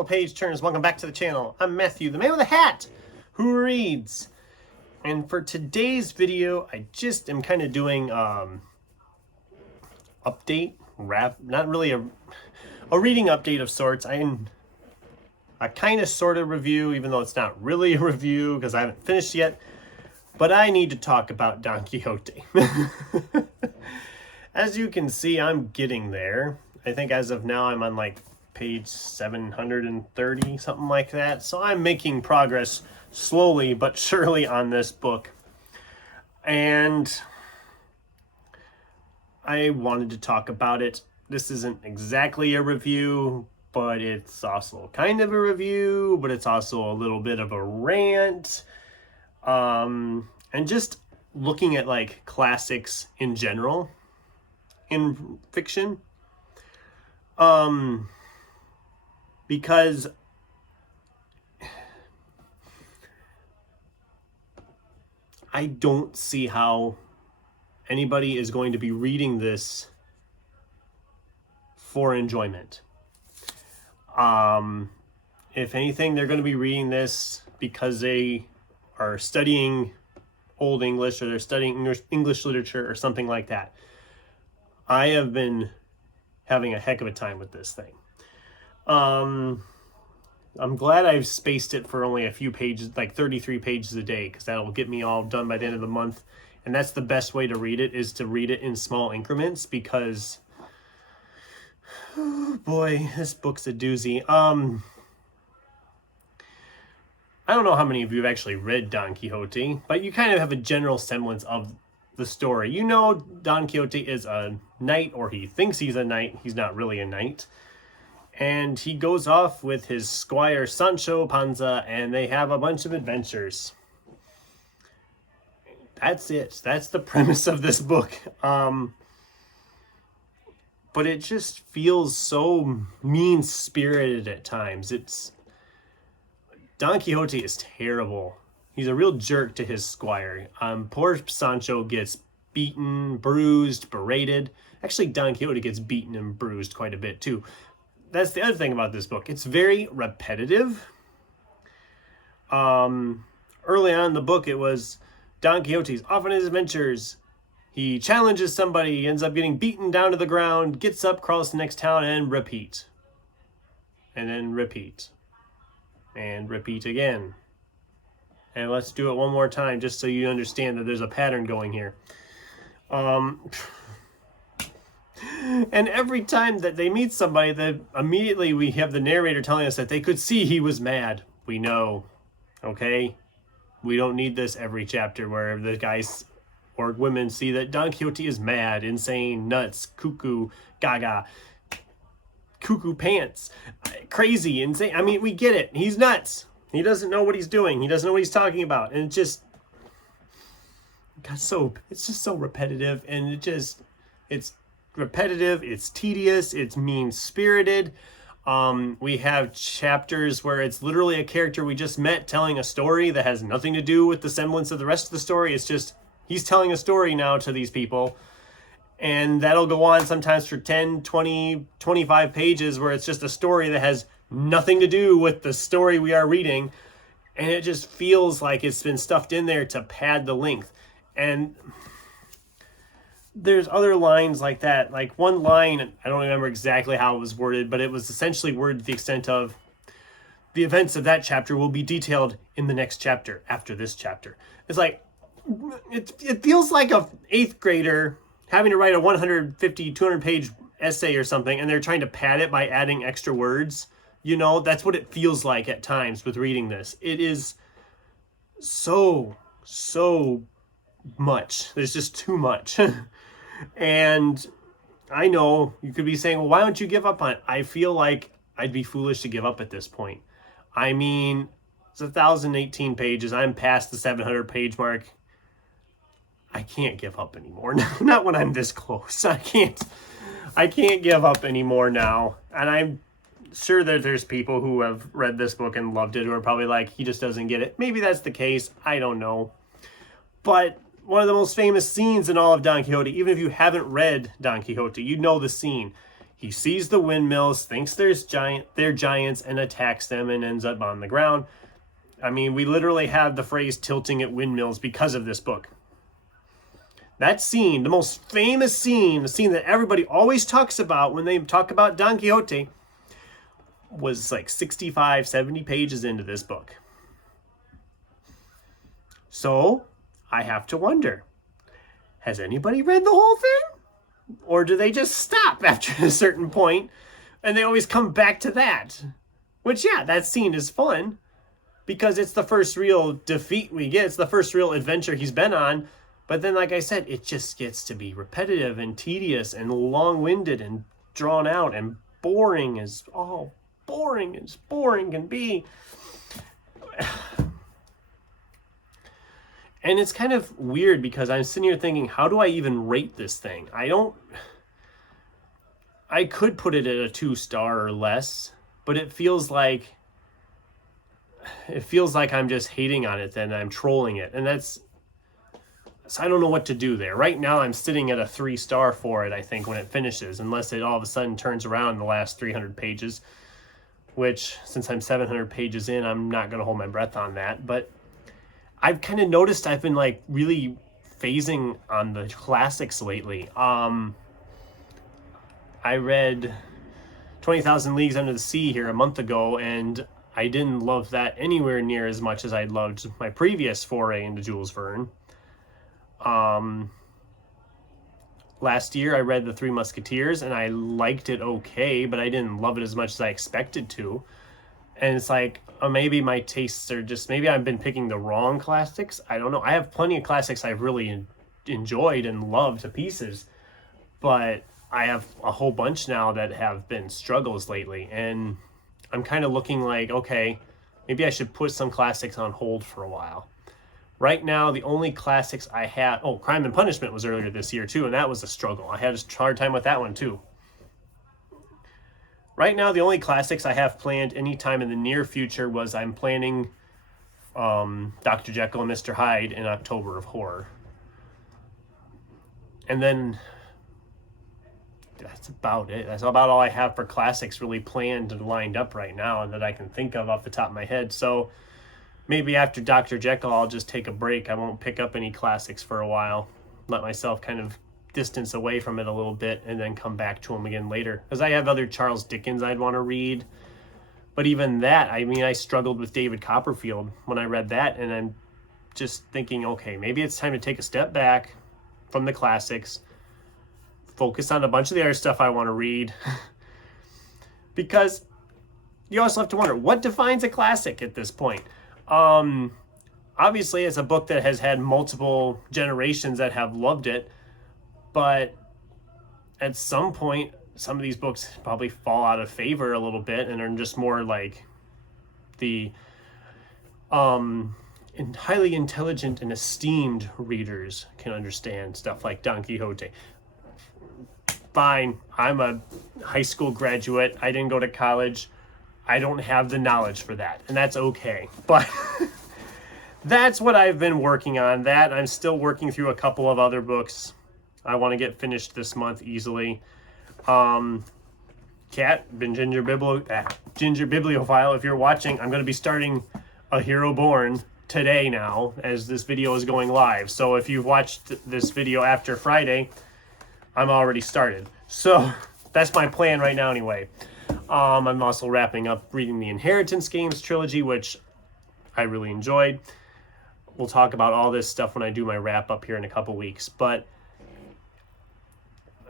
fellow page turners, welcome back to the channel. I'm Matthew, the man with a hat who reads. And for today's video, I just am kind of doing update, not really a reading update of sorts. I kind of sort of review, even though it's not really a review because I haven't finished yet. But I need to talk about Don Quixote. As you can see, I'm getting there. I think as of now, I'm on like page 730, something like that. So I'm making progress slowly but surely on this book. And I wanted to talk about it. This isn't exactly a review, but it's also kind of a review, but it's also a little bit of a rant. And just looking at like classics in general in fiction. Because I don't see how anybody is going to be reading this for enjoyment. If anything, they're going to be reading this because they are studying Old English or they're studying English literature or something like that. I have been having a heck of a time with this thing. I'm glad I've spaced it for only a few pages, like 33 pages a day, because that'll get me all done by the end of the month. And that's the best way to read it, is to read it in small increments, because, oh boy, this book's a doozy. I don't know how many of you have actually read Don Quixote, but you kind of have a general semblance of the story. You know Don Quixote is a knight, or he thinks he's a knight. He's not really a knight. And he goes off with his squire Sancho Panza, and they have a bunch of adventures. That's it. That's the premise of this book. But it just feels so mean-spirited at times. Don Quixote is terrible. He's a real jerk to his squire. Poor Sancho gets beaten, bruised, berated. Actually, Don Quixote gets beaten and bruised quite a bit too. That's the other thing about this book. It's very repetitive. Early on in the book, it was Don Quixote's off on his adventures. He challenges somebody, ends up getting beaten down to the ground, gets up, crawls to the next town, and repeat. And then repeat. And repeat again. And let's do it one more time just so you understand that there's a pattern going here. And every time that they meet somebody, immediately we have the narrator telling us that they could see he was mad. We know, okay? We don't need this every chapter where the guys or women see that Don Quixote is mad, insane, nuts, cuckoo, gaga, cuckoo pants, crazy, insane. I mean, we get it. He's nuts. He doesn't know what he's doing. He doesn't know what he's talking about. And it's just so repetitive, and it's repetitive, it's tedious, it's mean-spirited. We have chapters where it's literally a character we just met telling a story that has nothing to do with the semblance of the rest of the story. It's just, he's telling a story now to these people. And that'll go on sometimes for 10, 20, 25 pages where it's just a story that has nothing to do with the story we are reading. And it just feels like it's been stuffed in there to pad the length. And there's other lines like that. Like one line, I don't remember exactly how it was worded, but it was essentially worded to the extent of, the events of that chapter will be detailed in the next chapter after this chapter. It's like, it feels like a 8th grader having to write a 150, 200 page essay or something, and they're trying to pad it by adding extra words. You know, that's what it feels like at times with reading this. It is so much. There's just too much. And I know you could be saying, well, why don't you give up on it? I feel like I'd be foolish to give up at this point. I mean, it's 1,018 pages. I'm past the 700 page mark. I can't give up anymore. Not when I'm this close. I can't give up anymore now. And I'm sure that there's people who have read this book and loved it who are probably like, he just doesn't get it. Maybe that's the case. I don't know. But one of the most famous scenes in all of Don Quixote, even if you haven't read Don Quixote, you know the scene. He sees the windmills, thinks they're giants, and attacks them and ends up on the ground. I mean, we literally have the phrase tilting at windmills because of this book. That scene, the most famous scene, the scene that everybody always talks about when they talk about Don Quixote, was like 65, 70 pages into this book. So, I have to wonder, has anybody read the whole thing? Or do they just stop after a certain point and they always come back to that? Which, yeah, that scene is fun because it's the first real defeat we get. It's the first real adventure he's been on. But then, like I said, it just gets to be repetitive and tedious and long-winded and drawn out and boring as boring can be. And it's kind of weird because I'm sitting here thinking, how do I even rate this thing? I could put it at a 2-star or less, but it feels like I'm just hating on it and I'm trolling it. And so I don't know what to do there. Right now I'm sitting at a 3-star for it, I think, when it finishes, unless it all of a sudden turns around in the last 300 pages, which, since I'm 700 pages in, I'm not going to hold my breath on that. But I've kind of noticed I've been like really phasing on the classics lately. I read 20,000 Leagues Under the Sea here a month ago, and I didn't love that anywhere near as much as I loved my previous foray into Jules Verne. Last year I read The Three Musketeers and I liked it okay, but I didn't love it as much as I expected to. And it's like, maybe my tastes are just, maybe I've been picking the wrong classics. I don't know. I have plenty of classics I've really enjoyed and loved to pieces, but I have a whole bunch now that have been struggles lately. And I'm kind of looking like, okay, maybe I should put some classics on hold for a while. Right now, the only classics I had... Oh, Crime and Punishment was earlier this year, too, and that was a struggle. I had a hard time with that one, too. Right now, the only classics I have planned anytime in the near future was I'm planning Dr. Jekyll and Mr. Hyde in October of Horror. And then that's about it. That's about all I have for classics really planned and lined up right now and that I can think of off the top of my head. So maybe after Dr. Jekyll, I'll just take a break. I won't pick up any classics for a while. Let myself kind of distance away from it a little bit and then come back to them again later. Because I have other Charles Dickens I'd want to read. But even that, I mean, I struggled with David Copperfield when I read that. And I'm just thinking, okay, maybe it's time to take a step back from the classics. Focus on a bunch of the other stuff I want to read. Because you also have to wonder, what defines a classic at this point? Obviously, it's a book that has had multiple generations that have loved it, but at some point, some of these books probably fall out of favor a little bit and are just more like the highly intelligent and esteemed readers can understand stuff like Don Quixote. Fine, I'm a high school graduate. I didn't go to college. I don't have the knowledge for that, and that's okay. But that's what I've been working on. That I'm still working through a couple of other books I want to get finished this month easily. Ginger Bibliophile, if you're watching, I'm going to be starting A Hero Born today now as this video is going live. So if you've watched this video after Friday, I'm already started. So that's my plan right now anyway. I'm also wrapping up reading the Inheritance Games trilogy, which I really enjoyed. We'll talk about all this stuff when I do my wrap up here in a couple weeks. But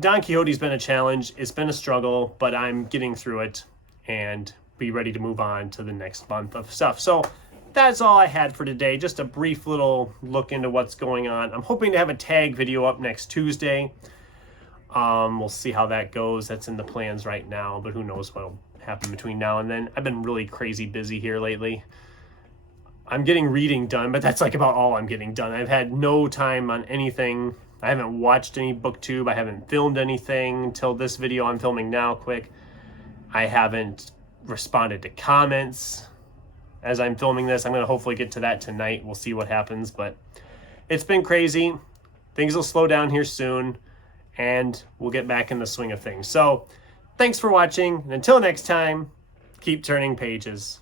Don Quixote's been a challenge. It's been a struggle, but I'm getting through it and be ready to move on to the next month of stuff. So that's all I had for today. Just a brief little look into what's going on. I'm hoping to have a tag video up next Tuesday. We'll see how that goes. That's in the plans right now, but who knows what'll happen between now and then. I've been really crazy busy here lately. I'm getting reading done, but that's like about all I'm getting done. I've had no time on anything. I haven't watched any booktube. I haven't filmed anything until this video I'm filming now quick. I haven't responded to comments as I'm filming this. I'm going to hopefully get to that tonight. We'll see what happens, but it's been crazy. Things will slow down here soon, and we'll get back in the swing of things. So Thanks for watching, and until next time, keep turning pages.